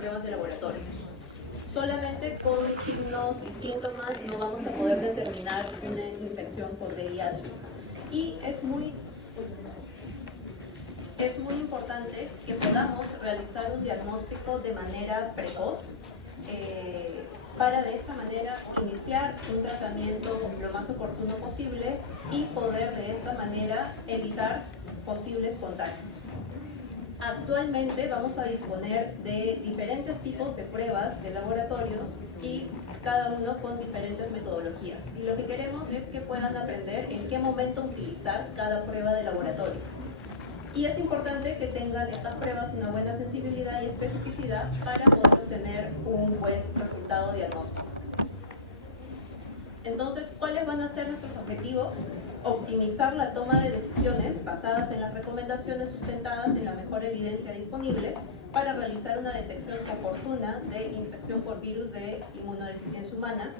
pruebas de laboratorio. Solamente con signos y síntomas no vamos a poder determinar una infección por VIH. Y es muy importante que podamos realizar un diagnóstico de manera precoz para de esta manera iniciar un tratamiento lo más oportuno posible y poder de esta manera evitar posibles contagios. Actualmente vamos a disponer de diferentes tipos de pruebas de laboratorios y cada uno con diferentes metodologías. Y lo que queremos es que puedan aprender en qué momento utilizar cada prueba de laboratorio. Y es importante que tengan estas pruebas una buena sensibilidad y especificidad para poder obtener un buen resultado diagnóstico. Entonces, ¿cuáles van a ser nuestros objetivos? Optimizar la toma de decisiones basadas en las recomendaciones sustentadas en la mejor evidencia disponible para realizar una detección oportuna de infección por virus de inmunodeficiencia humana,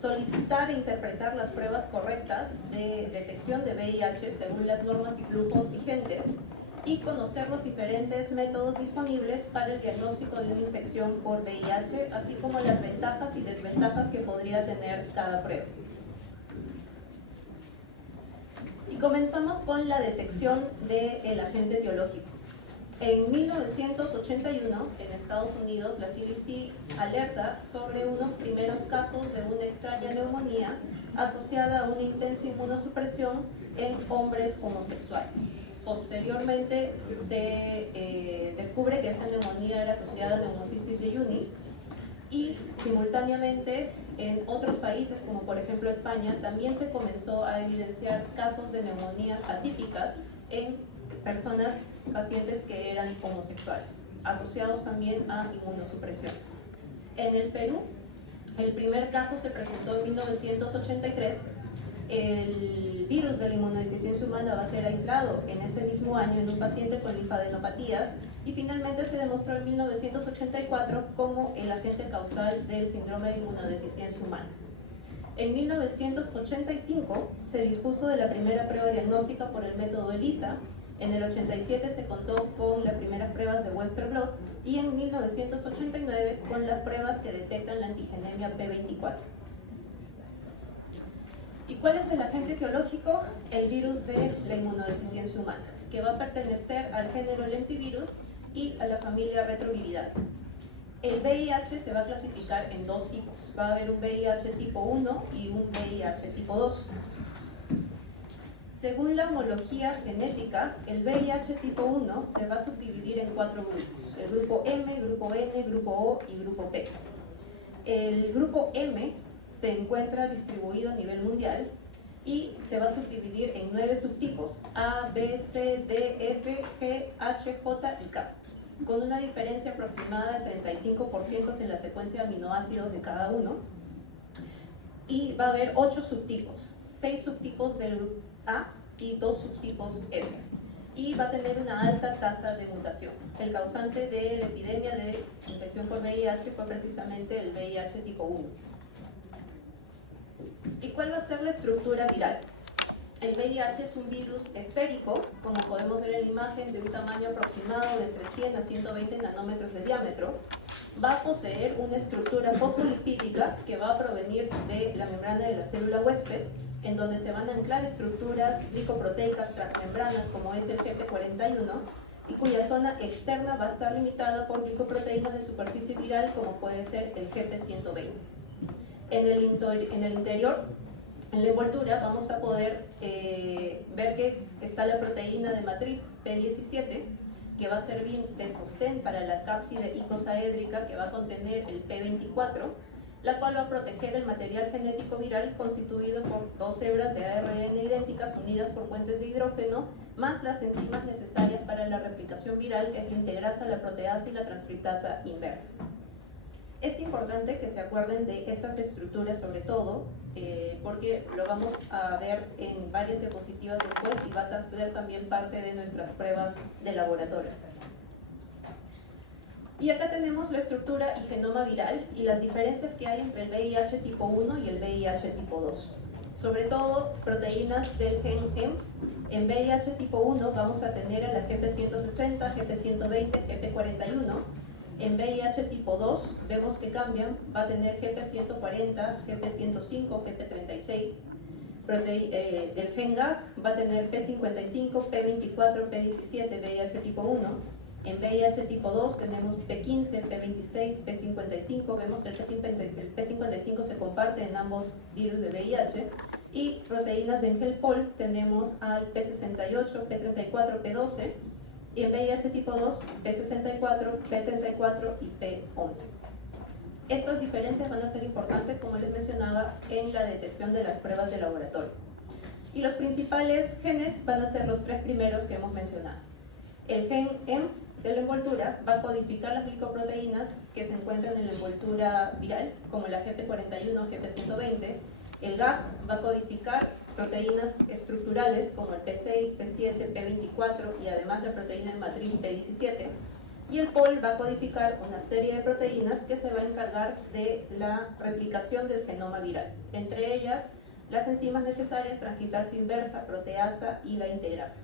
solicitar e interpretar las pruebas correctas de detección de VIH según las normas y flujos vigentes y conocer los diferentes métodos disponibles para el diagnóstico de una infección por VIH, así como las ventajas y desventajas que podría tener cada prueba. Y comenzamos con la detección del agente etiológico. En 1981, en Estados Unidos, la CDC alerta sobre unos primeros casos de una extraña neumonía asociada a una intensa inmunosupresión en hombres homosexuales. Posteriormente se descubre que esta neumonía era asociada a Pneumocystis jejuni y simultáneamente en otros países, como por ejemplo España, también se comenzó a evidenciar casos de neumonías atípicas en personas, pacientes que eran homosexuales, asociados también a inmunosupresión. En el Perú, el primer caso se presentó en 1983. El virus de la inmunodeficiencia humana va a ser aislado en ese mismo año en un paciente con linfadenopatías y finalmente se demostró en 1984 como el agente causal del síndrome de inmunodeficiencia humana. En 1985 se dispuso de la primera prueba diagnóstica por el método ELISA. En el 87 se contó con las primeras pruebas de Western blot y en 1989 con las pruebas que detectan la antigenemia P24. ¿Y cuál es el agente etiológico? El virus de la inmunodeficiencia humana, que va a pertenecer al género lentivirus y a la familia Retroviridae. El VIH se va a clasificar en dos tipos. Va a haber un VIH tipo 1 y un VIH tipo 2. Según la homología genética, el VIH tipo 1 se va a subdividir en 4 grupos. El grupo M, grupo N, grupo O y grupo P. El grupo M se encuentra distribuido a nivel mundial y se va a subdividir en 9 subtipos: A, B, C, D, F, G, H, J y K, con una diferencia aproximada de 35% en la secuencia de aminoácidos de cada uno. Y va a haber 8 subtipos, 6 subtipos del grupo A y 2 subtipos F. Y va a tener una alta tasa de mutación. El causante de la epidemia de infección por VIH fue precisamente el VIH tipo 1. ¿Y cuál va a ser la estructura viral? El VIH es un virus esférico, como podemos ver en la imagen, de un tamaño aproximado de entre 100 a 120 nanómetros de diámetro. Va a poseer una estructura fosfolipídica que va a provenir de la membrana de la célula huésped, en donde se van a anclar estructuras glicoproteicas transmembranas como es el GP41 y cuya zona externa va a estar limitada por glicoproteínas de superficie viral como puede ser el GP120. En el interior, en la envoltura, vamos a poder ver que está la proteína de matriz P17 que va a servir de sostén para la cápside icosaédrica que va a contener el P24, la cual va a proteger el material genético viral constituido por 2 hebras de ARN idénticas unidas por puentes de hidrógeno, más las enzimas necesarias para la replicación viral, que es la integrasa, la proteasa y la transcriptasa inversa. Es importante que se acuerden de esas estructuras sobre todo, porque lo vamos a ver en varias diapositivas después y va a ser también parte de nuestras pruebas de laboratorio. Y acá tenemos la estructura y genoma viral y las diferencias que hay entre el VIH tipo 1 y el VIH tipo 2. Sobre todo proteínas del gen HEMP. En VIH tipo 1 vamos a tener a la GP160, GP120, GP41, En VIH tipo 2 vemos que cambian, va a tener GP140, GP105, GP36. El gen GAG va a tener P55, P24, P17, VIH tipo 1. En VIH tipo 2 tenemos P15, P26, P55. Vemos que el P55 se comparte en ambos virus de VIH. Y proteínas de Engel-Pol tenemos al P68, P34, P12. Y en VIH tipo 2, P64, P34 y P11. Estas diferencias van a ser importantes, como les mencionaba, en la detección de las pruebas de laboratorio. Y los principales genes van a ser los tres primeros que hemos mencionado. El gen M de la envoltura va a codificar las glicoproteínas que se encuentran en la envoltura viral, como la GP41, GP120. El GAG va a codificar proteínas estructurales como el P6, P7, P24 y además la proteína de matriz P17. Y el POL va a codificar una serie de proteínas que se va a encargar de la replicación del genoma viral, entre ellas las enzimas necesarias, transcriptasa inversa, proteasa y la integrasa.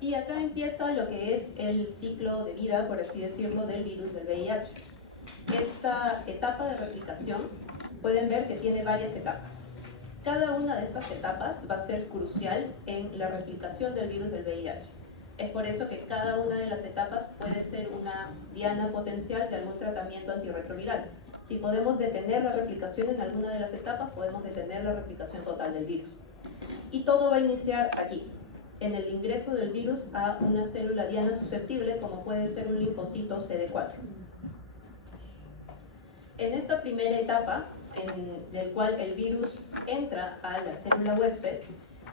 Y acá empieza lo que es el ciclo de vida, por así decirlo, del virus del VIH. Esta etapa de replicación, pueden ver que tiene varias etapas. Cada una de estas etapas va a ser crucial en la replicación del virus del VIH. Es por eso que cada una de las etapas puede ser una diana potencial de algún tratamiento antirretroviral. Si podemos detener la replicación en alguna de las etapas, podemos detener la replicación total del virus. Y todo va a iniciar aquí, en el ingreso del virus a una célula diana susceptible, como puede ser un linfocito CD4. En esta primera etapa, en la cual el virus entra a la célula huésped,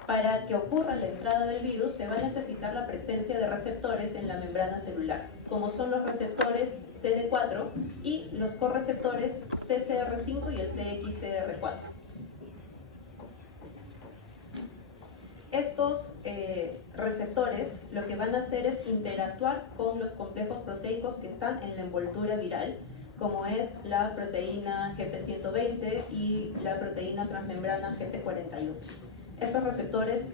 para que ocurra la entrada del virus se va a necesitar la presencia de receptores en la membrana celular, como son los receptores CD4 y los correceptores CCR5 y el CXCR4. Estos receptores lo que van a hacer es interactuar con los complejos proteicos que están en la envoltura viral, como es la proteína GP120 y la proteína transmembrana GP41. Estos receptores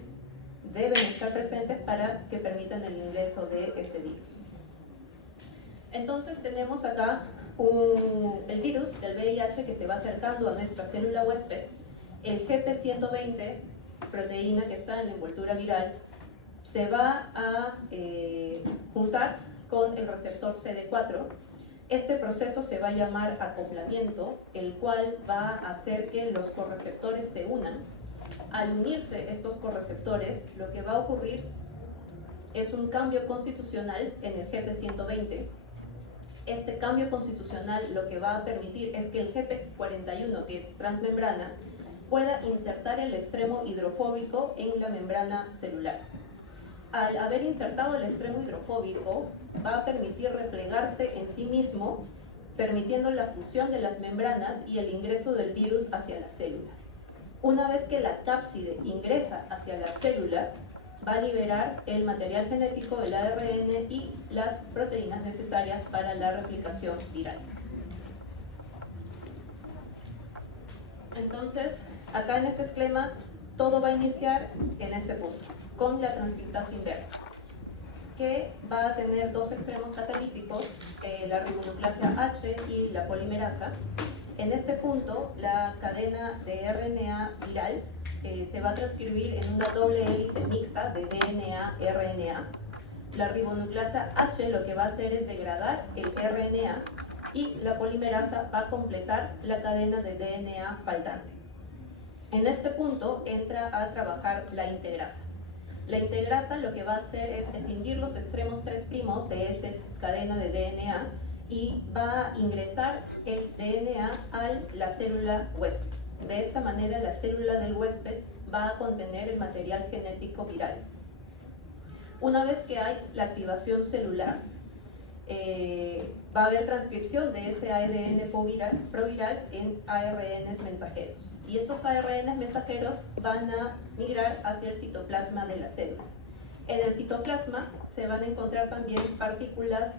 deben estar presentes para que permitan el ingreso de este virus. Entonces tenemos acá el virus del VIH que se va acercando a nuestra célula huésped. El GP120, proteína que está en la envoltura viral, se va a juntar con el receptor CD4. Este proceso se va a llamar acoplamiento, el cual va a hacer que los correceptores se unan. Al unirse estos correceptores, lo que va a ocurrir es un cambio constitucional en el GP120. Este cambio constitucional lo que va a permitir es que el GP41, que es transmembrana, pueda insertar el extremo hidrofóbico en la membrana celular. Al haber insertado el extremo hidrofóbico, va a permitir replegarse en sí mismo, permitiendo la fusión de las membranas y el ingreso del virus hacia la célula. Una vez que la cápside ingresa hacia la célula, va a liberar el material genético, el ARN y las proteínas necesarias para la replicación viral. Entonces, acá en este esquema, todo va a iniciar en este punto, con la transcriptasa inversa, que va a tener dos extremos catalíticos, la ribonucleasa H y la polimerasa. En este punto, la cadena de RNA viral se va a transcribir en una doble hélice mixta de DNA-RNA. La ribonucleasa H lo que va a hacer es degradar el RNA y la polimerasa va a completar la cadena de DNA faltante. En este punto entra a trabajar la integrasa. La integrasa lo que va a hacer es escindir los extremos 3' de esa cadena de DNA y va a ingresar el DNA a la célula huésped. De esta manera la célula del huésped va a contener el material genético viral. Una vez que hay la activación celular, va a haber transcripción de ese ADN proviral en ARNs mensajeros. Y estos ARNs mensajeros van a migrar hacia el citoplasma de la célula. En el citoplasma se van a encontrar también partículas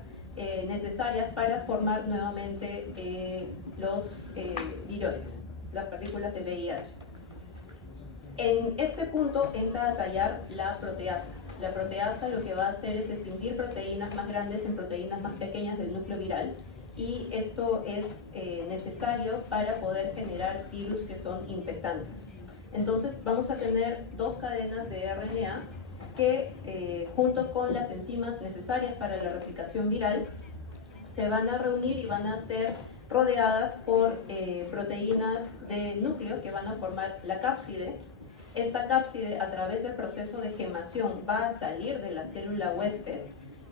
necesarias para formar nuevamente los viroles, las partículas de VIH. En este punto entra a tallar la proteasa. La proteasa lo que va a hacer es escindir proteínas más grandes en proteínas más pequeñas del núcleo viral, y esto es necesario para poder generar virus que son infectantes. Entonces vamos a tener dos cadenas de RNA que junto con las enzimas necesarias para la replicación viral se van a reunir y van a ser rodeadas por proteínas de núcleo que van a formar la cápside. Esta cápside, a través del proceso de gemación, va a salir de la célula huésped.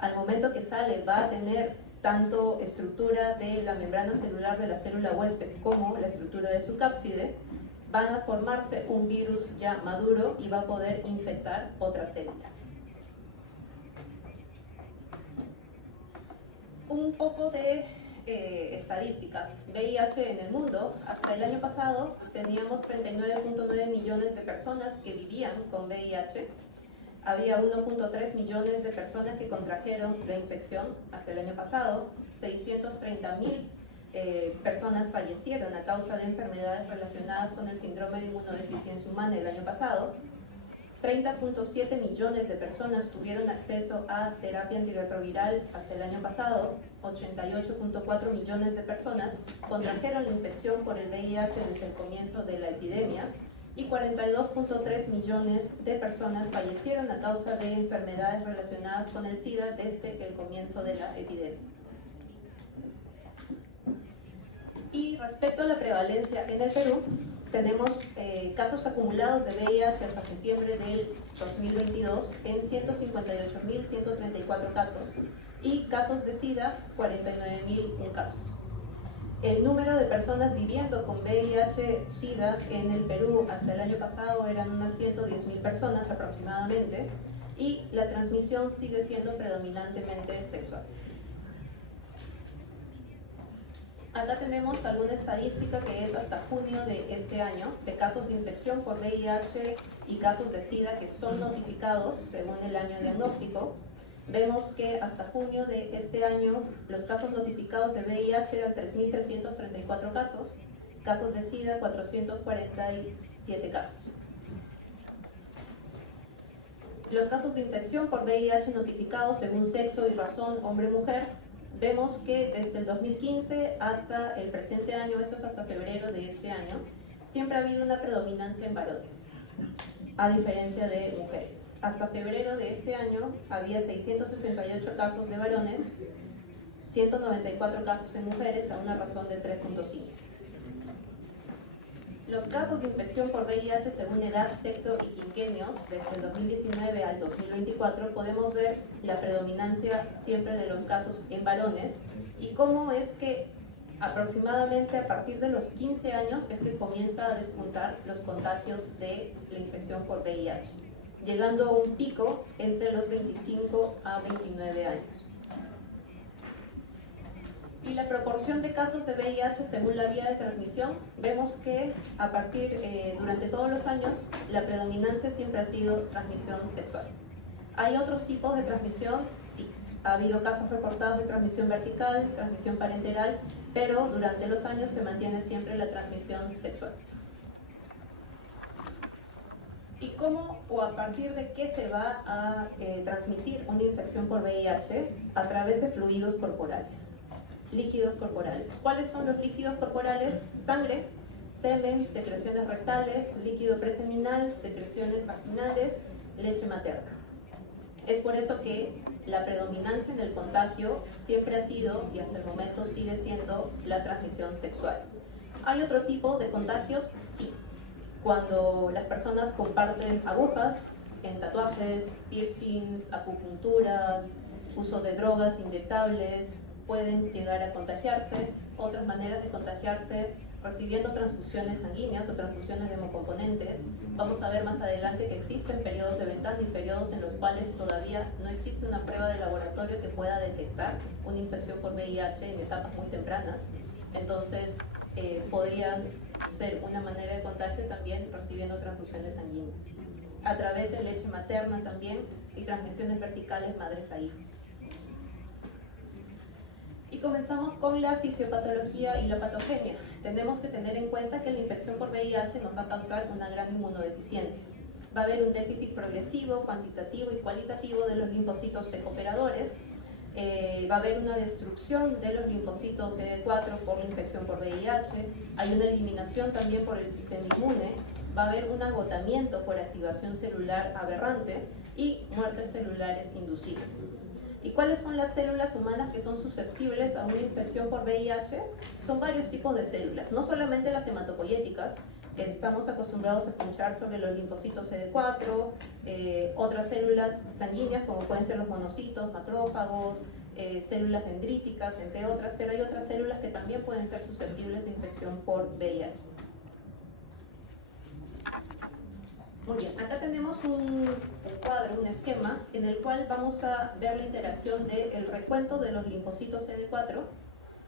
Al momento que sale va a tener tanto estructura de la membrana celular de la célula huésped como la estructura de su cápside. Van a formarse un virus ya maduro y va a poder infectar otras células. Un poco de estadísticas. VIH en el mundo, hasta el año pasado teníamos 39.9 millones de personas que vivían con VIH. Había 1.3 millones de personas que contrajeron la infección hasta el año pasado. 630.000 personas fallecieron a causa de enfermedades relacionadas con el síndrome de inmunodeficiencia humana el año pasado. 30.7 millones de personas tuvieron acceso a terapia antirretroviral hasta el año pasado. 88.4 millones de personas contrajeron la infección por el VIH desde el comienzo de la epidemia, y 42.3 millones de personas fallecieron a causa de enfermedades relacionadas con el SIDA desde el comienzo de la epidemia. Y respecto a la prevalencia en el Perú, tenemos casos acumulados de VIH hasta septiembre del 2022 en 158.134 casos, y casos de SIDA, 49.001 casos. El número de personas viviendo con VIH-SIDA en el Perú hasta el año pasado eran unas 110.000 personas aproximadamente, y la transmisión sigue siendo predominantemente sexual. Acá tenemos alguna estadística que es hasta junio de este año, de casos de infección por VIH y casos de SIDA que son notificados según el año diagnóstico. Vemos que hasta junio de este año los casos notificados de VIH eran 3.334 casos de SIDA 447 casos. Los casos de infección por VIH notificados según sexo y razón, hombre-mujer, vemos que desde el 2015 hasta el presente año, esto es hasta febrero de este año, siempre ha habido una predominancia en varones, a diferencia de mujeres. Hasta febrero de este año había 668 casos de varones, 194 casos en mujeres, a una razón de 3.5. Los casos de infección por VIH según edad, sexo y quinquenios, desde el 2019 al 2024, podemos ver la predominancia siempre de los casos en varones, y cómo es que aproximadamente a partir de los 15 años es que comienza a despuntar los contagios de la infección por VIH, llegando a un pico entre los 25 a 29 años. Y la proporción de casos de VIH según la vía de transmisión, vemos que durante todos los años la predominancia siempre ha sido transmisión sexual. ¿Hay otros tipos de transmisión? Sí. Ha habido casos reportados de transmisión vertical, transmisión parenteral, pero durante los años se mantiene siempre la transmisión sexual. ¿Y cómo o a partir de qué se va a transmitir una infección por VIH? A través de fluidos corporales. Líquidos corporales. ¿Cuáles son los líquidos corporales? Sangre, semen, secreciones rectales, líquido preseminal, secreciones vaginales, leche materna. Es por eso que la predominancia en el contagio siempre ha sido, y hasta el momento sigue siendo, la transmisión sexual. ¿Hay otro tipo de contagios? Sí. Cuando las personas comparten agujas en tatuajes, piercings, acupunturas, uso de drogas inyectables, pueden llegar a contagiarse. Otras maneras de contagiarse, recibiendo transfusiones sanguíneas o transfusiones de hemocomponentes. Vamos a ver más adelante que existen periodos de ventana y periodos en los cuales todavía no existe una prueba de laboratorio que pueda detectar una infección por VIH en etapas muy tempranas. Entonces, podría ser una manera de contagio también recibiendo transfusiones sanguíneas. A través de leche materna también, y transmisiones verticales madres a hijos. Y comenzamos con la fisiopatología y la patogenia. Tenemos que tener en cuenta que la infección por VIH nos va a causar una gran inmunodeficiencia. Va a haber un déficit progresivo, cuantitativo y cualitativo de los linfocitos T cooperadores. Va a haber una destrucción de los linfocitos CD4 por la infección por VIH. Hay una eliminación también por el sistema inmune. Va a haber un agotamiento por activación celular aberrante y muertes celulares inducidas. ¿Y cuáles son las células humanas que son susceptibles a una infección por VIH? Son varios tipos de células, no solamente las hematopoyéticas. Estamos acostumbrados a escuchar sobre los linfocitos CD4, otras células sanguíneas como pueden ser los monocitos, macrófagos, células dendríticas, entre otras, pero hay otras células que también pueden ser susceptibles de infección por VIH. Muy bien, acá tenemos un cuadro, un esquema, en el cual vamos a ver la interacción del recuento de los linfocitos CD4,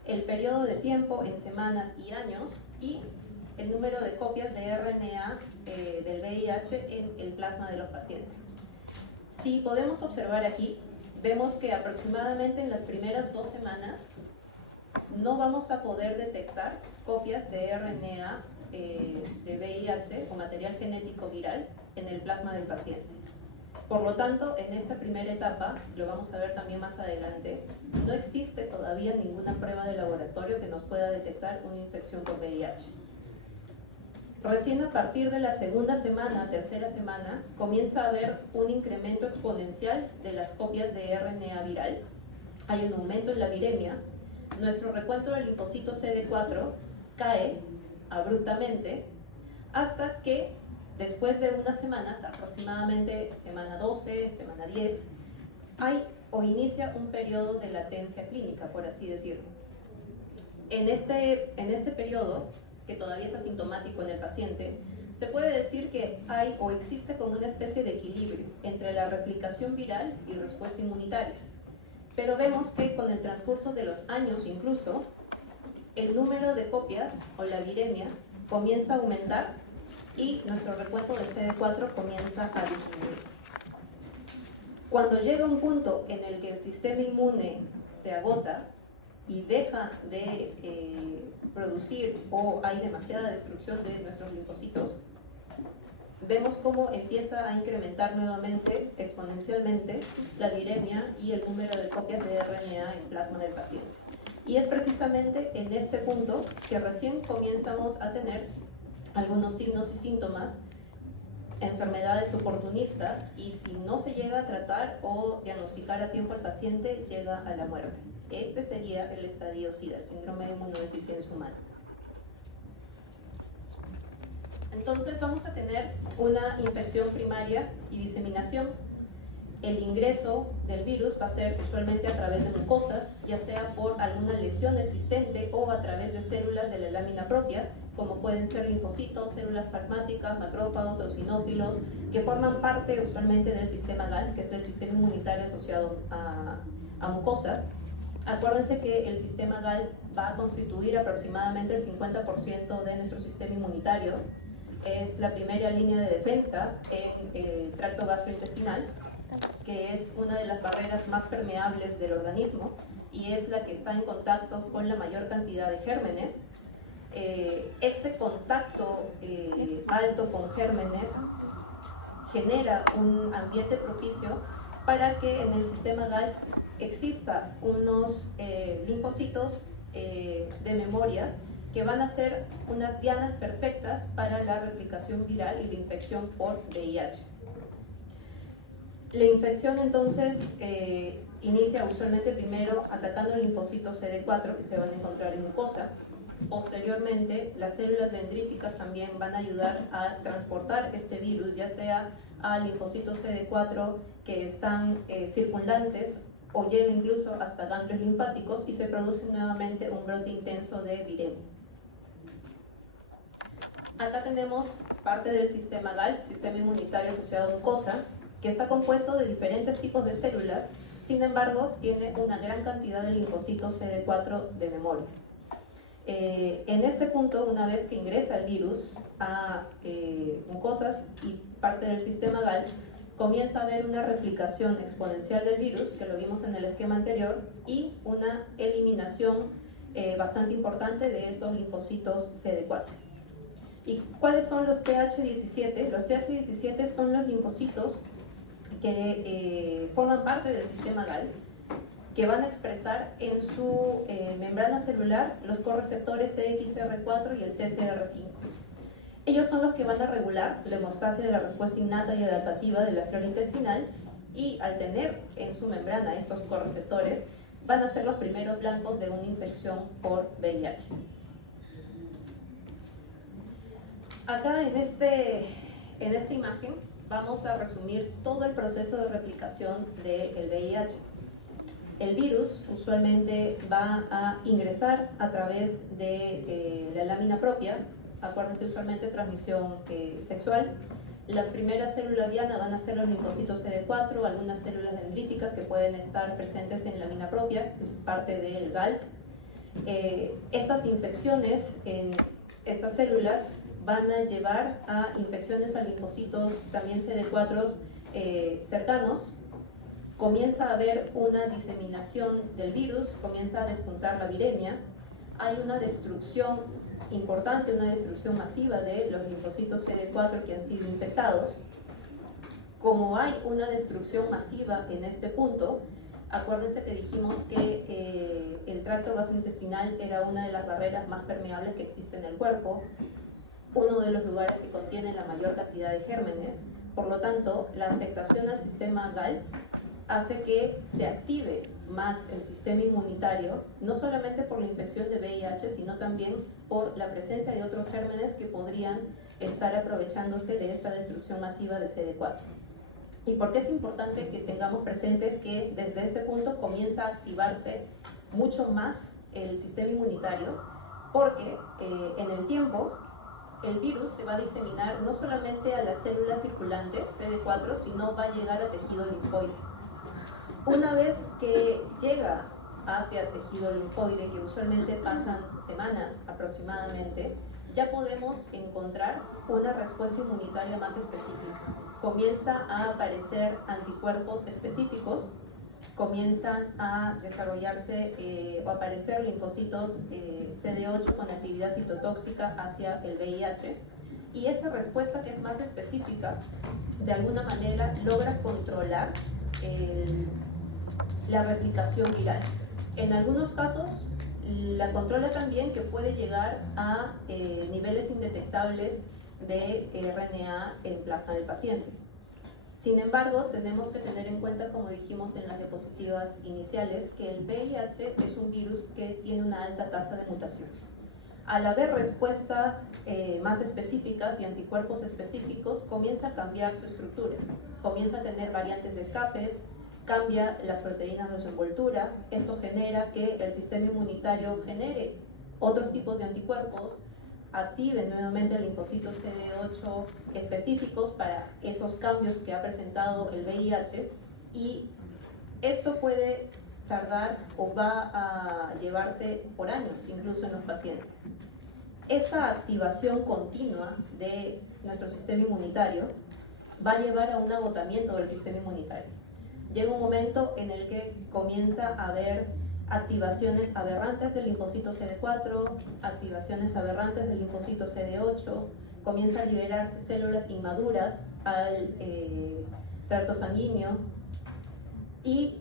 el periodo de tiempo en semanas y años, y el número de copias de RNA del VIH en el plasma de los pacientes. Si podemos observar aquí, vemos que aproximadamente en las primeras 2 semanas no vamos a poder detectar copias de RNA de VIH o material genético viral en el plasma del paciente. Por lo tanto, en esta primera etapa, lo vamos a ver también más adelante, no existe todavía ninguna prueba de laboratorio que nos pueda detectar una infección por VIH. Recién a partir de la segunda semana, tercera semana, comienza a haber un incremento exponencial de las copias de RNA viral. Hay un aumento en la viremia. Nuestro recuento de linfocitos CD4 cae abruptamente hasta que después de unas semanas, aproximadamente semana 12, semana 10, hay o inicia un periodo de latencia clínica, por así decirlo. En este periodo, que todavía es asintomático en el paciente, se puede decir que hay o existe como una especie de equilibrio entre la replicación viral y respuesta inmunitaria. Pero vemos que con el transcurso de los años incluso, el número de copias o la viremia comienza a aumentar y nuestro recuento de CD4 comienza a disminuir. Cuando llega un punto en el que el sistema inmune se agota y deja de producir o hay demasiada destrucción de nuestros linfocitos, vemos cómo empieza a incrementar nuevamente, exponencialmente, la viremia y el número de copias de RNA en plasma del paciente. Y es precisamente en este punto que recién comenzamos a tener algunos signos y síntomas, enfermedades oportunistas, y si no se llega a tratar o diagnosticar a tiempo al paciente, llega a la muerte. Este sería el estadio SIDA, el síndrome de inmunodeficiencia humana. Entonces vamos a tener una infección primaria y diseminación. El ingreso del virus va a ser usualmente a través de mucosas, ya sea por alguna lesión existente o a través de células de la lámina propia, como pueden ser linfocitos, células plasmáticas, macrófagos, eosinófilos, que forman parte usualmente del sistema GAL, que es el sistema inmunitario asociado a mucosa. Acuérdense que el sistema GAL va a constituir aproximadamente el 50% de nuestro sistema inmunitario. Es la primera línea de defensa en el tracto gastrointestinal, que es una de las barreras más permeables del organismo y es la que está en contacto con la mayor cantidad de gérmenes. Este contacto alto con gérmenes genera un ambiente propicio para que en el sistema GAL exista unos linfocitos de memoria que van a ser unas dianas perfectas para la replicación viral y la infección por VIH. La infección entonces inicia usualmente primero atacando linfocitos CD4 que se van a encontrar en mucosa. Posteriormente, las células dendríticas también van a ayudar a transportar este virus, ya sea a linfocitos CD4 que están circundantes o llega incluso hasta ganglios linfáticos y se produce nuevamente un brote intenso de viremia. Acá tenemos parte del sistema GAL, sistema inmunitario asociado a mucosa, que está compuesto de diferentes tipos de células, sin embargo, tiene una gran cantidad de linfocitos CD4 de memoria. En este punto, una vez que ingresa el virus a mucosas y parte del sistema GAL, comienza a haber una replicación exponencial del virus, que lo vimos en el esquema anterior, y una eliminación bastante importante de esos linfocitos CD4. ¿Y cuáles son los TH17? Los TH17 son los linfocitos que forman parte del sistema GAL, que van a expresar en su membrana celular los correceptores CXCR4 y el CCR5. Ellos son los que van a regular la hemostasia de la respuesta innata y adaptativa de la flora intestinal, y al tener en su membrana estos correceptores, van a ser los primeros blancos de una infección por VIH. Acá en esta imagen vamos a resumir todo el proceso de replicación del VIH. El virus usualmente va a ingresar a través de la lámina propia, acuérdense, usualmente transmisión sexual. Las primeras células diana van a ser los linfocitos CD4, algunas células dendríticas que pueden estar presentes en la lámina propia, que es parte del GAL. Estas infecciones en estas células van a llevar a infecciones a linfocitos también CD4 cercanos. Comienza a haber una diseminación del virus, comienza a despuntar la viremia, hay una destrucción importante, una destrucción masiva de los linfocitos CD4 que han sido infectados. Como hay una destrucción masiva en este punto, acuérdense que dijimos que el tracto gastrointestinal era una de las barreras más permeables que existe en el cuerpo, uno de los lugares que contiene la mayor cantidad de gérmenes. Por lo tanto, la afectación al sistema GAL hace que se active más el sistema inmunitario, no solamente por la infección de VIH, sino también por la presencia de otros gérmenes que podrían estar aprovechándose de esta destrucción masiva de CD4. ¿Y por qué es importante que tengamos presente que desde este punto comienza a activarse mucho más el sistema inmunitario? Porque en el tiempo el virus se va a diseminar no solamente a las células circulantes CD4, sino va a llegar a tejido linfoide. Una vez que llega hacia tejido linfoide, que usualmente pasan semanas aproximadamente, ya podemos encontrar una respuesta inmunitaria más específica. Comienza a aparecer anticuerpos específicos, comienzan a desarrollarse o aparecer linfocitos CD8 con actividad citotóxica hacia el VIH, y esta respuesta, que es más específica, de alguna manera logra controlar la replicación viral. En algunos casos la controla también, que puede llegar a niveles indetectables de RNA en plasma del paciente. Sin embargo, tenemos que tener en cuenta, como dijimos en las diapositivas iniciales, que el VIH es un virus que tiene una alta tasa de mutación. Al haber respuestas más específicas y anticuerpos específicos, comienza a cambiar su estructura, comienza a tener variantes de escapes, cambia las proteínas de su envoltura. Esto genera que el sistema inmunitario genere otros tipos de anticuerpos, active nuevamente linfocitos CD8 específicos para esos cambios que ha presentado el VIH, y esto puede tardar o va a llevarse por años, incluso en los pacientes. Esta activación continua de nuestro sistema inmunitario va a llevar a un agotamiento del sistema inmunitario. Llega un momento en el que comienza a haber activaciones aberrantes del linfocito CD4, activaciones aberrantes del linfocito CD8, comienza a liberarse células inmaduras al tracto sanguíneo, y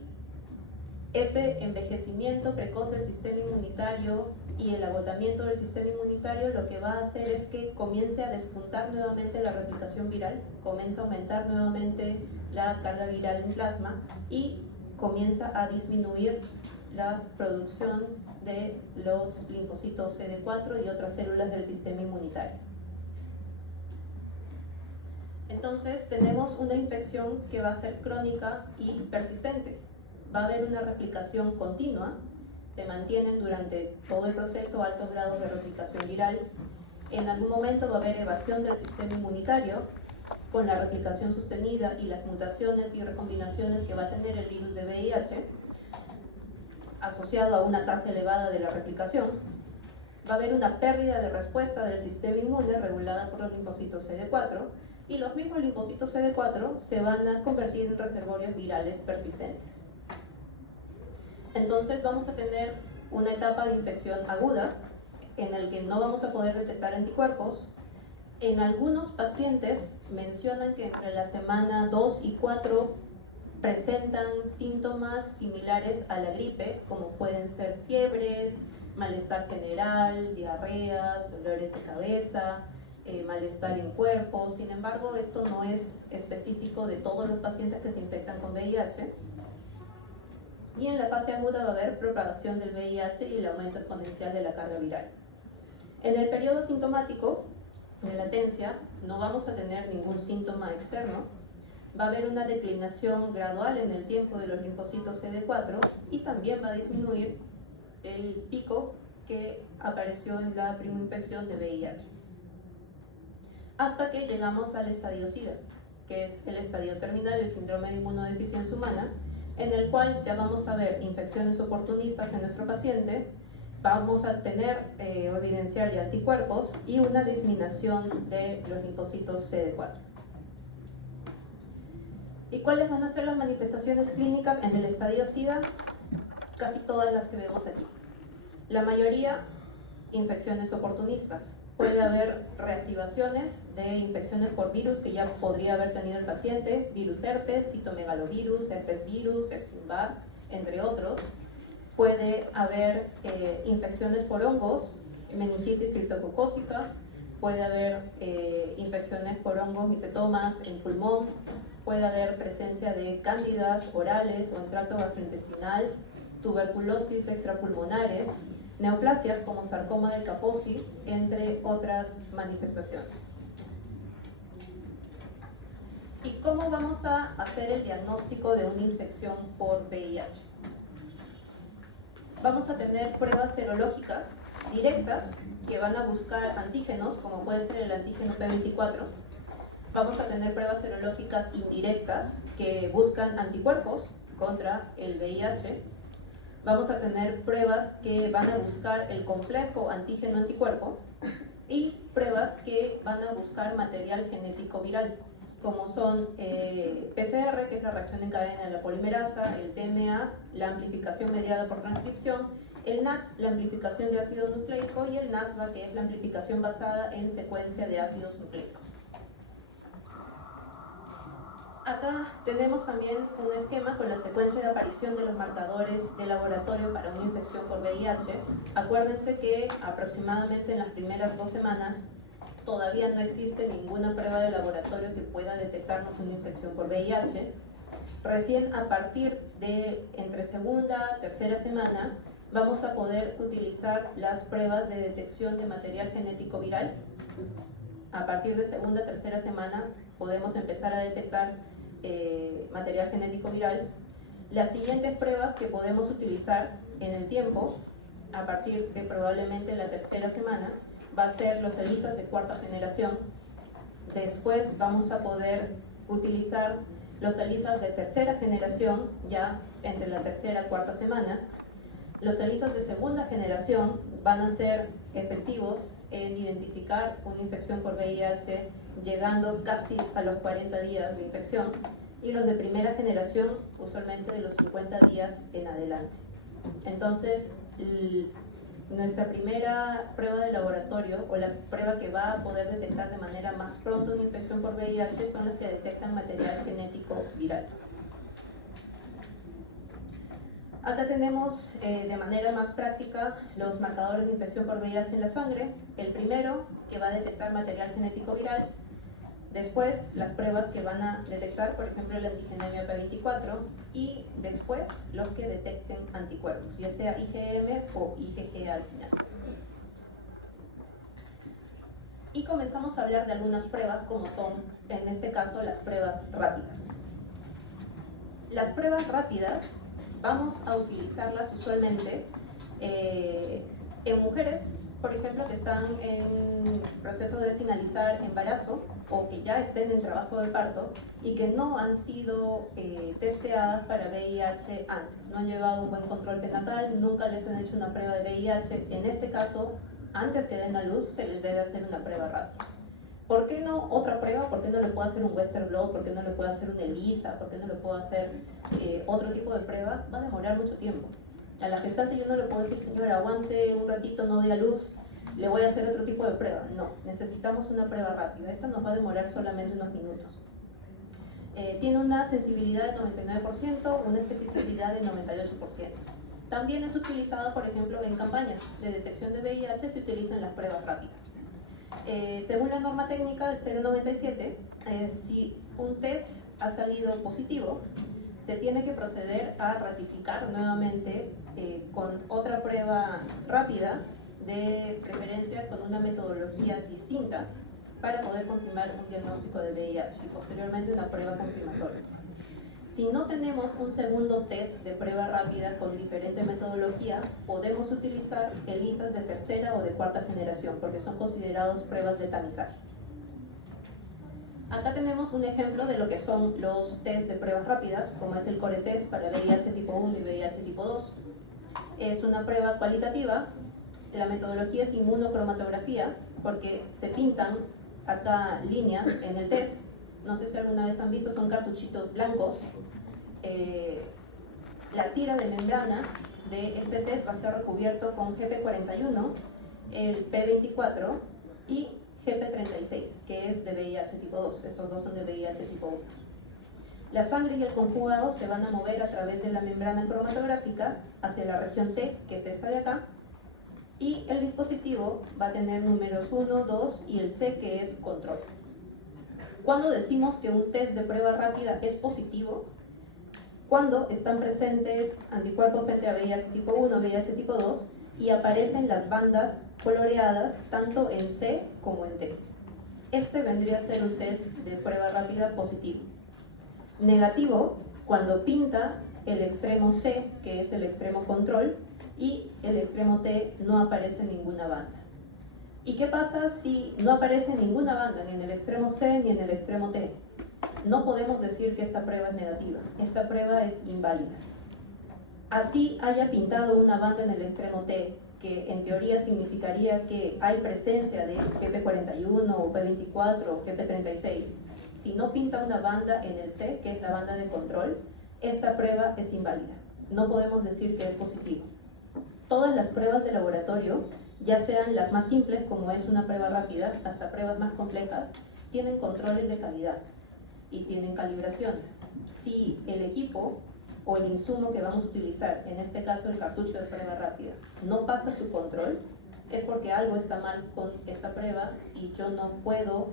este envejecimiento precoz del sistema inmunitario y el agotamiento del sistema inmunitario lo que va a hacer es que comience a despuntar nuevamente la replicación viral, comienza a aumentar nuevamente la carga viral en plasma y comienza a disminuir la producción de los linfocitos CD4 y otras células del sistema inmunitario. Entonces tenemos una infección que va a ser crónica y persistente. Va a haber una replicación continua, se mantienen durante todo el proceso altos grados de replicación viral. En algún momento va a haber evasión del sistema inmunitario con la replicación sostenida y las mutaciones y recombinaciones que va a tener el virus de VIH, asociado a una tasa elevada de la replicación. Va a haber una pérdida de respuesta del sistema inmune regulada por los linfocitos CD4, y los mismos linfocitos CD4 se van a convertir en reservorios virales persistentes. Entonces vamos a tener una etapa de infección aguda en el que no vamos a poder detectar anticuerpos, En algunos pacientes mencionan que entre la semana 2 y 4 presentan síntomas similares a la gripe, como pueden ser fiebres, malestar general, diarreas, dolores de cabeza, malestar en cuerpo. Sin embargo, esto no es específico de todos los pacientes que se infectan con VIH. Y en la fase aguda va a haber propagación del VIH y el aumento exponencial de la carga viral. En el periodo sintomático de latencia no vamos a tener ningún síntoma externo. Va a haber una declinación gradual en el tiempo de los linfocitos CD4 y también va a disminuir el pico que apareció en la primera infección de VIH. Hasta que llegamos al estadio SIDA, que es el estadio terminal del síndrome de inmunodeficiencia humana, en el cual ya vamos a ver infecciones oportunistas en nuestro paciente, vamos a tener o evidenciar ya anticuerpos y una disminución de los linfocitos CD4. ¿Y cuáles van a ser las manifestaciones clínicas en el estadio SIDA? Casi todas las que vemos aquí. La mayoría, infecciones oportunistas. Puede haber reactivaciones de infecciones por virus que ya podría haber tenido el paciente, virus herpes, citomegalovirus, herpes virus, Epstein-Barr, entre otros. Puede haber infecciones por hongos, meningitis criptococócica, puede haber infecciones por hongos, micetomas en pulmón, puede haber presencia de cándidas orales o en tracto gastrointestinal, tuberculosis extrapulmonares, neoplasias como sarcoma de Kaposi, entre otras manifestaciones. ¿Y cómo vamos a hacer el diagnóstico de una infección por VIH? Vamos a tener pruebas serológicas directas que van a buscar antígenos, como puede ser el antígeno P24. Vamos a tener pruebas serológicas indirectas que buscan anticuerpos contra el VIH. Vamos a tener pruebas que van a buscar el complejo antígeno-anticuerpo y pruebas que van a buscar material genético viral, como son PCR, que es la reacción en cadena de la polimerasa, el TMA, la amplificación mediada por transcripción, el NAT, la amplificación de ácido nucleico, y el NASVA, que es la amplificación basada en secuencia de ácidos nucleicos. Acá tenemos también un esquema con la secuencia de aparición de los marcadores de laboratorio para una infección por VIH. Acuérdense que aproximadamente en las primeras 2 semanas todavía no existe ninguna prueba de laboratorio que pueda detectarnos una infección por VIH. Recién a partir de entre segunda, tercera semana vamos a poder utilizar las pruebas de detección de material genético viral. A partir de segunda, tercera semana podemos empezar a detectar material genético viral. Las siguientes pruebas que podemos utilizar en el tiempo, a partir de probablemente la tercera semana, va a ser los ELISAs de 4ª generación. Después vamos a poder utilizar los ELISAs de 3ª generación, ya entre la tercera y 4ª semana. Los ELISAs de 2ª generación van a ser efectivos en identificar una infección por VIH llegando casi a los 40 días de infección, y los de 1ª generación usualmente de los 50 días en adelante. Entonces, nuestra primera prueba de laboratorio, o la prueba que va a poder detectar de manera más pronto una infección por VIH, son las que detectan material genético viral. Acá tenemos de manera más práctica los marcadores de infección por VIH en la sangre. El primero, que va a detectar material genético viral. Después, las pruebas que van a detectar, por ejemplo, la antigenemia P24. Y después, los que detecten anticuerpos, ya sea IgM o IgG al final. Y comenzamos a hablar de algunas pruebas, como son, en este caso, las pruebas rápidas. Las pruebas rápidas vamos a utilizarlas usualmente en mujeres, por ejemplo, que están en proceso de finalizar embarazo o que ya estén en trabajo de parto y que no han sido testeadas para VIH antes, no han llevado un buen control prenatal, nunca les han hecho una prueba de VIH. En este caso, antes que den a luz, se les debe hacer una prueba rápida. ¿Por qué no otra prueba? ¿Por qué no le puedo hacer un Western blot? ¿Por qué no le puedo hacer un ELISA? ¿Por qué no le puedo hacer otro tipo de prueba? Va a demorar mucho tiempo. A la gestante yo no le puedo decir, señora, aguante un ratito, no dé a luz, le voy a hacer otro tipo de prueba. No, necesitamos una prueba rápida. Esta nos va a demorar solamente unos minutos. Tiene una sensibilidad de 99%, una especificidad de 98%. También es utilizado, por ejemplo, en campañas de detección de VIH, se utilizan las pruebas rápidas. Según la norma técnica, el 097, si un test ha salido positivo, se tiene que proceder a ratificar nuevamente con otra prueba rápida, de preferencia con una metodología distinta, para poder confirmar un diagnóstico de VIH y posteriormente una prueba confirmatoria. Si no tenemos un segundo test de prueba rápida con diferente metodología, podemos utilizar ELISAs de tercera o de cuarta generación, porque son considerados pruebas de tamizaje. Acá tenemos un ejemplo de lo que son los test de pruebas rápidas, como es el Core Test para VIH tipo 1 y VIH tipo 2. Es una prueba cualitativa. La metodología es inmunocromatografía, porque se pintan acá líneas en el test. No sé si alguna vez han visto, son cartuchitos blancos. La tira de membrana de este test va a estar recubierto con GP41, el P24 y GP36, que es de VIH tipo 2. Estos dos son de VIH tipo 1. La sangre y el conjugado se van a mover a través de la membrana cromatográfica hacia la región T, que es esta de acá, y el dispositivo va a tener números 1, 2 y el C, que es control. Cuando decimos que un test de prueba rápida es positivo, cuando están presentes anticuerpos frente a VIH tipo 1, VIH tipo 2 y aparecen las bandas coloreadas tanto en C como en T. Este vendría a ser un test de prueba rápida positivo. Negativo, cuando pinta el extremo C, que es el extremo control, y el extremo T no aparece ninguna banda. ¿Y qué pasa si no aparece ninguna banda, ni en el extremo C ni en el extremo T? No podemos decir que esta prueba es negativa, esta prueba es inválida. Así haya pintado una banda en el extremo T, que en teoría significaría que hay presencia de GP41 o P24 o GP36. Si no pinta una banda en el C, que es la banda de control, esta prueba es inválida. No podemos decir que es positivo. Todas las pruebas de laboratorio, ya sean las más simples como es una prueba rápida, hasta pruebas más complejas, tienen controles de calidad y tienen calibraciones. Si el equipo o el insumo que vamos a utilizar, en este caso el cartucho de prueba rápida, no pasa su control, es porque algo está mal con esta prueba y yo no puedo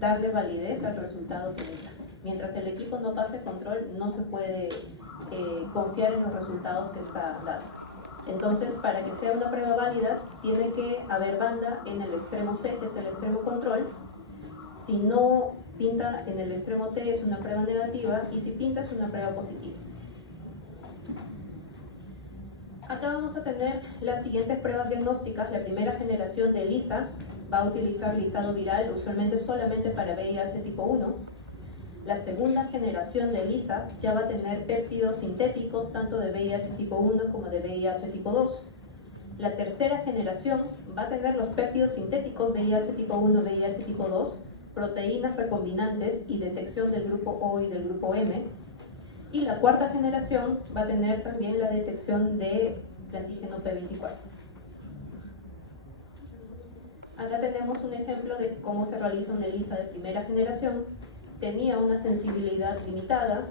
darle validez al resultado que me da. Mientras el equipo no pase control, no se puede confiar en los resultados que está dando. Entonces, para que sea una prueba válida, tiene que haber banda en el extremo C, que es el extremo control. Si no pinta en el extremo T, es una prueba negativa, y si pinta, es una prueba positiva. Acá vamos a tener las siguientes pruebas diagnósticas. La primera generación de ELISA va a utilizar lisado viral, usualmente solamente para VIH tipo 1. La segunda generación de ELISA ya va a tener péptidos sintéticos, tanto de VIH tipo 1 como de VIH tipo 2. La tercera generación va a tener los péptidos sintéticos VIH tipo 1, VIH tipo 2, proteínas recombinantes y detección del grupo O y del grupo M. Y la cuarta generación va a tener también la detección de antígeno P24. Acá tenemos un ejemplo de cómo se realiza una ELISA de primera generación. Tenía una sensibilidad limitada,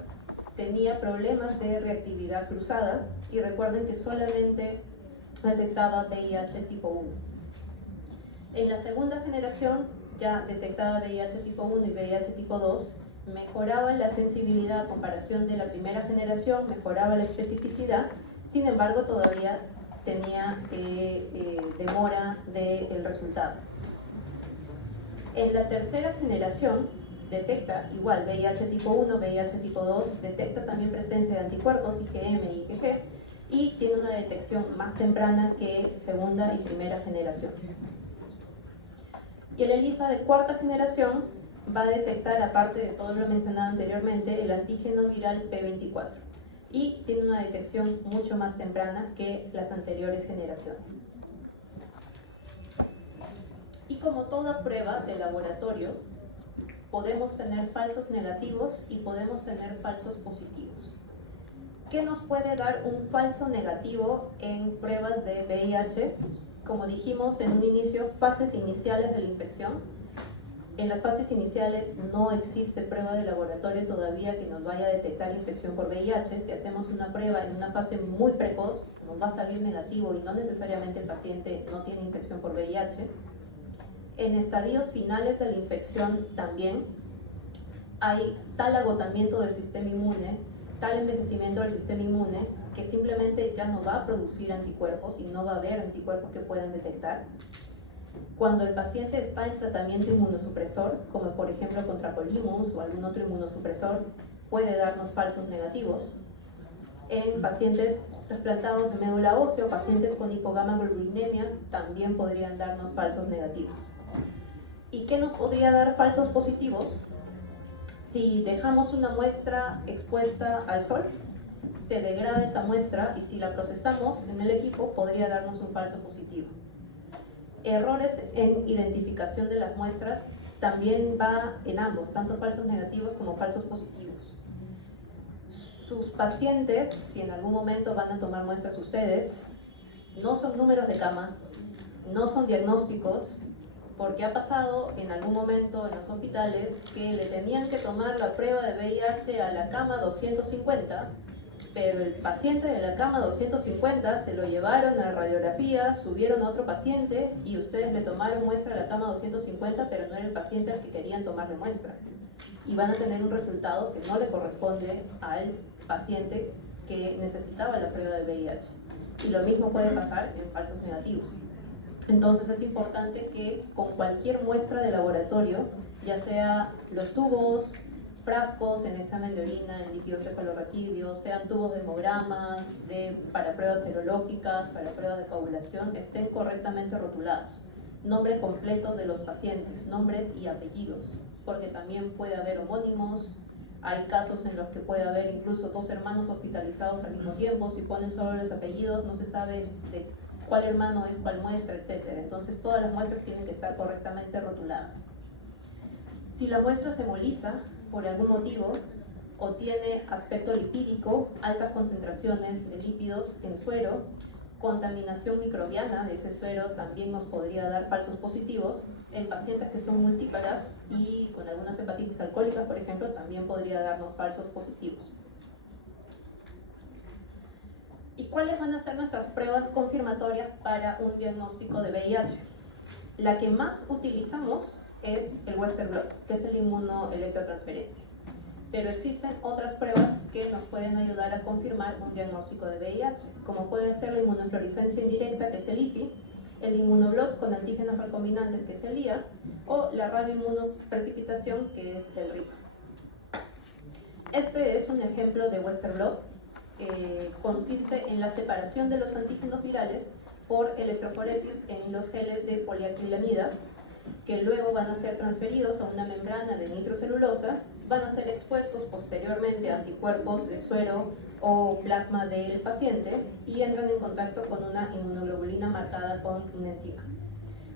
tenía problemas de reactividad cruzada, y recuerden que solamente detectaba VIH tipo 1. En la segunda generación ya detectaba VIH tipo 1 y VIH tipo 2, mejoraba la sensibilidad a comparación de la primera generación, mejoraba la especificidad, sin embargo todavía tenía demora del resultado. En la tercera generación detecta igual VIH tipo 1, VIH tipo 2, detecta también presencia de anticuerpos IgM y IgG, y tiene una detección más temprana que segunda y primera generación. Y el ELISA de cuarta generación va a detectar, aparte de todo lo mencionado anteriormente, el antígeno viral P24, y tiene una detección mucho más temprana que las anteriores generaciones. Y como toda prueba de laboratorio, podemos tener falsos negativos y podemos tener falsos positivos. ¿Qué nos puede dar un falso negativo en pruebas de VIH? como dijimos en un inicio, fases iniciales de la infección. En las fases iniciales no existe prueba de laboratorio todavía que nos vaya a detectar infección por VIH. Si hacemos una prueba en una fase muy precoz, nos va a salir negativo y no necesariamente el paciente no tiene infección por VIH. En estadios finales de la infección también hay tal agotamiento del sistema inmune, tal envejecimiento del sistema inmune, que simplemente ya no va a producir anticuerpos y no va a haber anticuerpos que puedan detectar. Cuando el paciente está en tratamiento inmunosupresor, como por ejemplo contra Colimus o algún otro inmunosupresor, puede darnos falsos negativos. En pacientes trasplantados de médula ósea, pacientes con hipogamaglobulinemia, también podrían darnos falsos negativos. ¿Y qué nos podría dar falsos positivos? Si dejamos una muestra expuesta al sol, se degrada esa muestra y si la procesamos en el equipo podría darnos un falso positivo. Errores en identificación de las muestras también va en ambos, tanto falsos negativos como falsos positivos. Sus pacientes, si en algún momento van a tomar muestras ustedes, no son números de cama, no son diagnósticos, porque ha pasado en algún momento en los hospitales que le tenían que tomar la prueba de VIH a la cama 250, pero el paciente de la cama 250 se lo llevaron a radiografía, subieron a otro paciente y ustedes le tomaron muestra a la cama 250, pero no era el paciente al que querían tomarle muestra. Y van a tener un resultado que no le corresponde al paciente que necesitaba la prueba de VIH. Y lo mismo puede pasar en falsos negativos. Entonces es importante que con cualquier muestra de laboratorio, ya sea los tubos, frascos en examen de orina, en líquido cefalorraquídeo, sean tubos de hemogramas, para pruebas serológicas, para pruebas de coagulación, estén correctamente rotulados. Nombre completo de los pacientes, nombres y apellidos, porque también puede haber homónimos. Hay casos en los que puede haber incluso dos hermanos hospitalizados al mismo tiempo. Si ponen solo los apellidos, no se sabe de cuál hermano es cuál muestra, etc. Entonces todas las muestras tienen que estar correctamente rotuladas. Si la muestra se hemoliza por algún motivo o tiene aspecto lipídico, altas concentraciones de lípidos en suero, contaminación microbiana de ese suero también nos podría dar falsos positivos. En pacientes que son multíparas y con algunas hepatitis alcohólicas, por ejemplo, también podría darnos falsos positivos. ¿Y cuáles van a ser nuestras pruebas confirmatorias para un diagnóstico de VIH? La que más utilizamos es el Western blot, que es el inmunoelectrotransferencia. Pero existen otras pruebas que nos pueden ayudar a confirmar un diagnóstico de VIH, como puede ser la inmunofluorescencia indirecta, que es el IFI, el inmunoblot con antígenos recombinantes, que es el IA, o la radioinmunoprecipitación, que es el RIP. Este es un ejemplo de Western blot. Consiste en la separación de los antígenos virales por electroforesis en los geles de poliacrilamida, que luego van a ser transferidos a una membrana de nitrocelulosa, van a ser expuestos posteriormente a anticuerpos del suero o plasma del paciente y entran en contacto con una inmunoglobulina marcada con una enzima.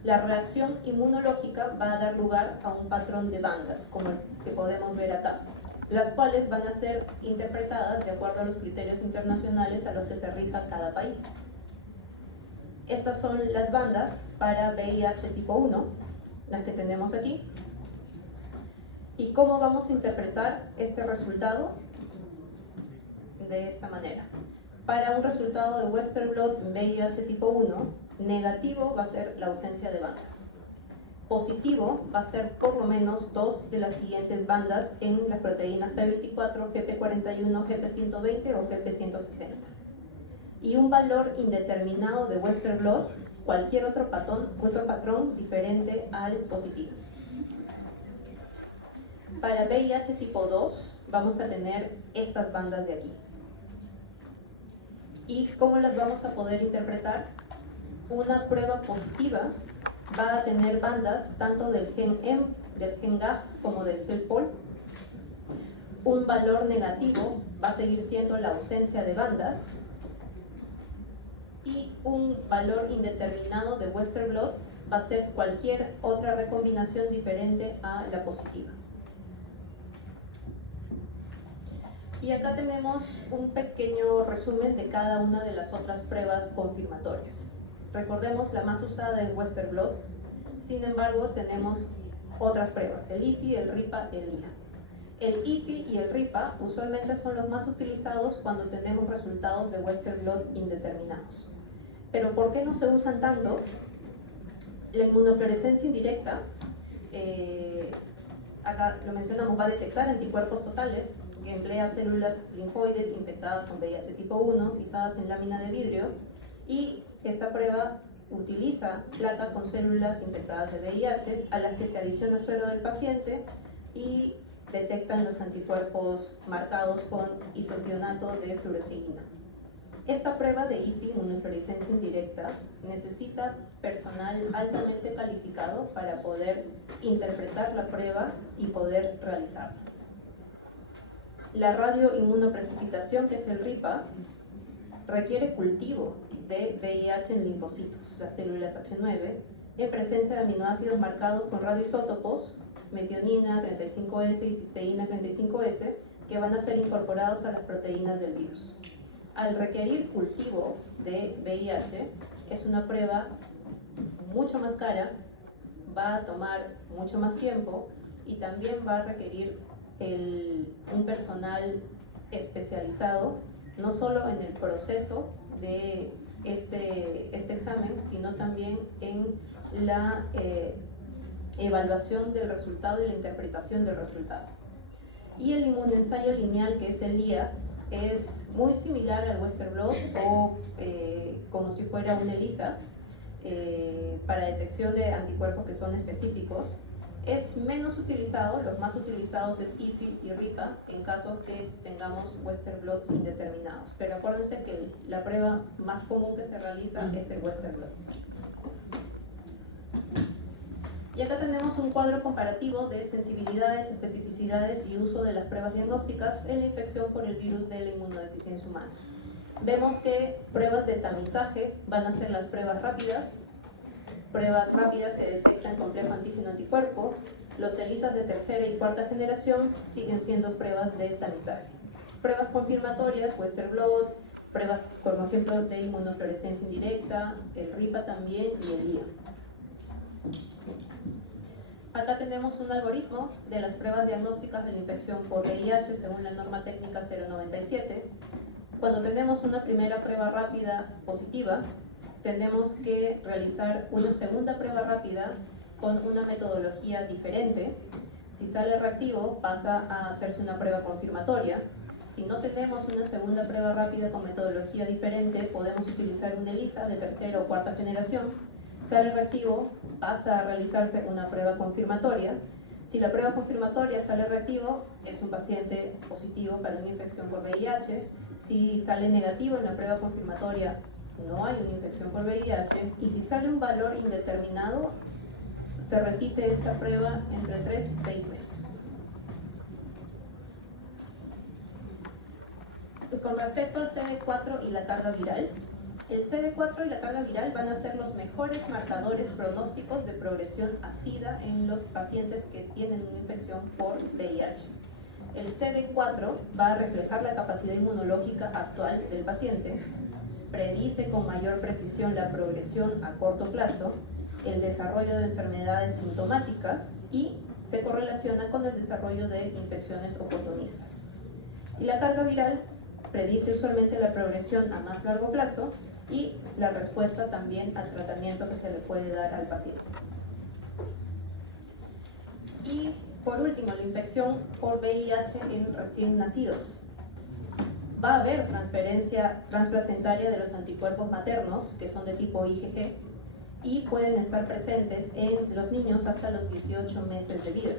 La reacción inmunológica va a dar lugar a un patrón de bandas, como el que podemos ver acá, las cuales van a ser interpretadas de acuerdo a los criterios internacionales a los que se rija cada país. Estas son las bandas para VIH tipo 1, las que tenemos aquí. ¿Y cómo vamos a interpretar este resultado? De esta manera. Para un resultado de Western blot VIH tipo 1, negativo va a ser la ausencia de bandas. Positivo va a ser por lo menos dos de las siguientes bandas en las proteínas P24, GP41, GP120 o GP160. Y un valor indeterminado de Western blot, cualquier otro patrón diferente al positivo. Para VIH tipo 2 vamos a tener estas bandas de aquí. ¿Y cómo las vamos a poder interpretar? Una prueba positiva va a tener bandas tanto del gen M, del gen GAG como del gen POL. Un valor negativo va a seguir siendo la ausencia de bandas. Y un valor indeterminado de Western blot va a ser cualquier otra recombinación diferente a la positiva. Y acá tenemos un pequeño resumen de cada una de las otras pruebas confirmatorias. recordemos, la más usada es Western blot. Sin embargo, tenemos otras pruebas, el IFI, el RIPA, el LIA. El IFI y el RIPA usualmente son los más utilizados cuando tenemos resultados de Western blot indeterminados. Pero ¿por qué no se usan tanto? La inmunofluorescencia indirecta, acá lo mencionamos, va a detectar anticuerpos totales que emplea células linfoides infectadas con VIH tipo 1, fijadas en lámina de vidrio, y esta prueba utiliza placa con células infectadas de VIH a las que se adiciona suero del paciente y detectan los anticuerpos marcados con isotionato de fluoresceína. Esta prueba de IFI, inmunofluorescencia indirecta, necesita personal altamente calificado para poder interpretar la prueba y poder realizarla. La radioinmunoprecipitación, que es el RIPA, requiere cultivo de VIH en linfocitos, las células H9, en presencia de aminoácidos marcados con radioisótopos, metionina 35S y cisteína 35S, que van a ser incorporados a las proteínas del virus. Al requerir cultivo de VIH, es una prueba mucho más cara, va a tomar mucho más tiempo y también va a requerir un personal especializado, no solo en el proceso de este examen, sino también en la evaluación del resultado y la interpretación del resultado. Y el inmunensayo lineal, que es el LIA, es muy similar al Western blot o como si fuera una ELISA para detección de anticuerpos que son específicos. Es menos utilizado, los más utilizados es IFI y RIPA en caso que tengamos Western blots indeterminados. Pero acuérdense que la prueba más común que se realiza es el Western blot. Y acá tenemos un cuadro comparativo de sensibilidades, especificidades y uso de las pruebas diagnósticas en la infección por el virus de la inmunodeficiencia humana. Vemos que pruebas de tamizaje van a ser las pruebas rápidas que detectan complejo antígeno-anticuerpo. Los ELISAs de tercera y cuarta generación siguen siendo pruebas de tamizaje. Pruebas confirmatorias, Western blot, pruebas como ejemplo de inmunofluorescencia indirecta, el RIPA también y el LIA. Acá tenemos un algoritmo de las pruebas diagnósticas de la infección por VIH según la norma técnica 097. Cuando tenemos una primera prueba rápida positiva, tenemos que realizar una segunda prueba rápida con una metodología diferente. Si sale reactivo, pasa a hacerse una prueba confirmatoria. Si no tenemos una segunda prueba rápida con metodología diferente, podemos utilizar un ELISA de tercera o cuarta generación. Sale reactivo, pasa a realizarse una prueba confirmatoria. Si la prueba confirmatoria sale reactivo, es un paciente positivo para una infección por VIH. Si sale negativo en la prueba confirmatoria, no hay una infección por VIH. Y si sale un valor indeterminado, se repite esta prueba entre 3 y 6 meses. Con respecto al CD4 y la carga viral, el CD4 y la carga viral van a ser los mejores marcadores pronósticos de progresión a SIDA en los pacientes que tienen una infección por VIH. El CD4 va a reflejar la capacidad inmunológica actual del paciente, predice con mayor precisión la progresión a corto plazo, el desarrollo de enfermedades sintomáticas y se correlaciona con el desarrollo de infecciones oportunistas. Y la carga viral predice usualmente la progresión a más largo plazo y la respuesta también al tratamiento que se le puede dar al paciente. Y por último, la infección por VIH en recién nacidos. Va a haber transferencia transplacentaria de los anticuerpos maternos, que son de tipo IgG, y pueden estar presentes en los niños hasta los 18 meses de vida.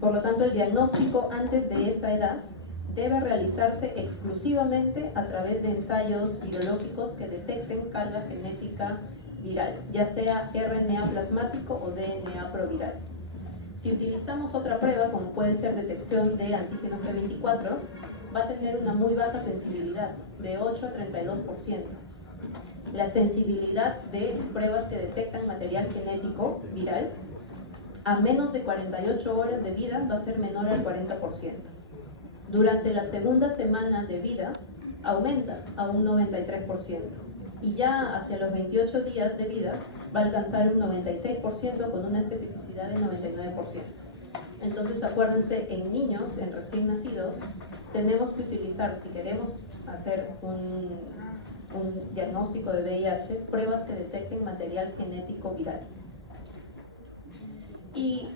Por lo tanto, el diagnóstico antes de esta edad debe realizarse exclusivamente a través de ensayos virológicos que detecten carga genética viral, ya sea RNA plasmático o DNA proviral. Si utilizamos otra prueba, como puede ser detección de antígeno P24, va a tener una muy baja sensibilidad, de 8 a 32%. La sensibilidad de pruebas que detectan material genético viral a menos de 48 horas de vida va a ser menor al 40%. Durante la segunda semana de vida aumenta a un 93%. y ya hacia los 28 días de vida va a alcanzar un 96% con una especificidad de 99%. Entonces acuérdense, en niños, en recién nacidos, tenemos que utilizar, si queremos hacer un diagnóstico de VIH, pruebas que detecten material genético viral. ¿Y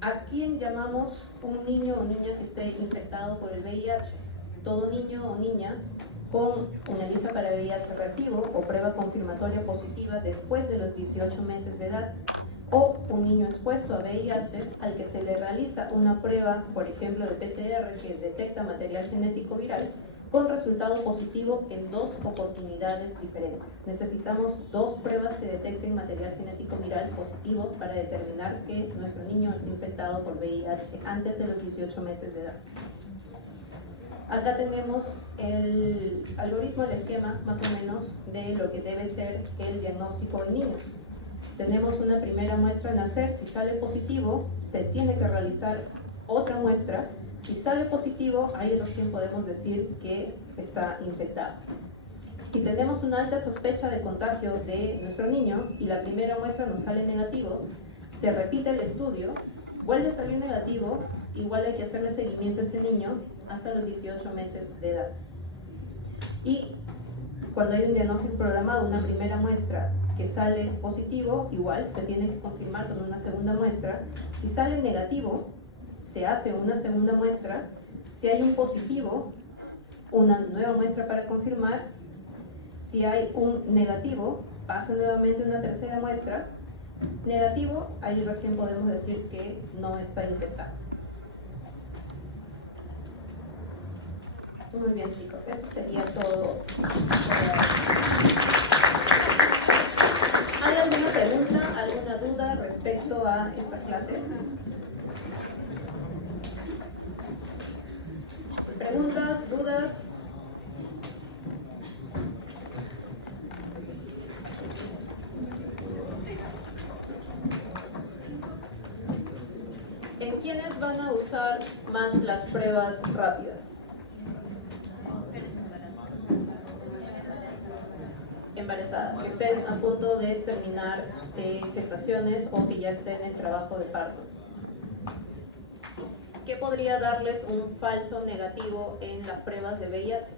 a quién llamamos un niño o niña que esté infectado por el VIH? Todo niño o niña con una ELISA para VIH reactivo o prueba confirmatoria positiva después de los 18 meses de edad, o un niño expuesto a VIH al que se le realiza una prueba, por ejemplo de PCR, que detecta material genético viral con resultado positivo en 2 oportunidades diferentes. Necesitamos 2 pruebas que detecten material genético viral positivo para determinar que nuestro niño está infectado por VIH antes de los 18 meses de edad. Acá tenemos el algoritmo, el esquema más o menos de lo que debe ser el diagnóstico en niños. Tenemos una primera muestra a nacer. Si sale positivo, se tiene que realizar otra muestra. Si sale positivo, ahí recién podemos decir que está infectado. Si tenemos una alta sospecha de contagio de nuestro niño y la primera muestra nos sale negativo, se repite el estudio, vuelve a salir negativo, igual hay que hacerle seguimiento a ese niño hasta los 18 meses de edad. Y cuando hay un diagnóstico programado, una primera muestra que sale positivo, igual se tiene que confirmar con una segunda muestra. Si sale negativo, se hace una segunda muestra. Si hay un positivo, una nueva muestra para confirmar. Si hay un negativo, pasa nuevamente una tercera muestra. Negativo, ahí recién podemos decir que no está infectado. Muy bien, chicos, eso sería todo. ¿Hay alguna pregunta, alguna duda respecto a esta clase? ¿Preguntas, dudas? ¿En quiénes van a usar más las pruebas rápidas? Embarazadas, que estén a punto de terminar gestaciones o que ya estén en trabajo de parto. ¿Qué podría darles un falso negativo en las pruebas de VIH?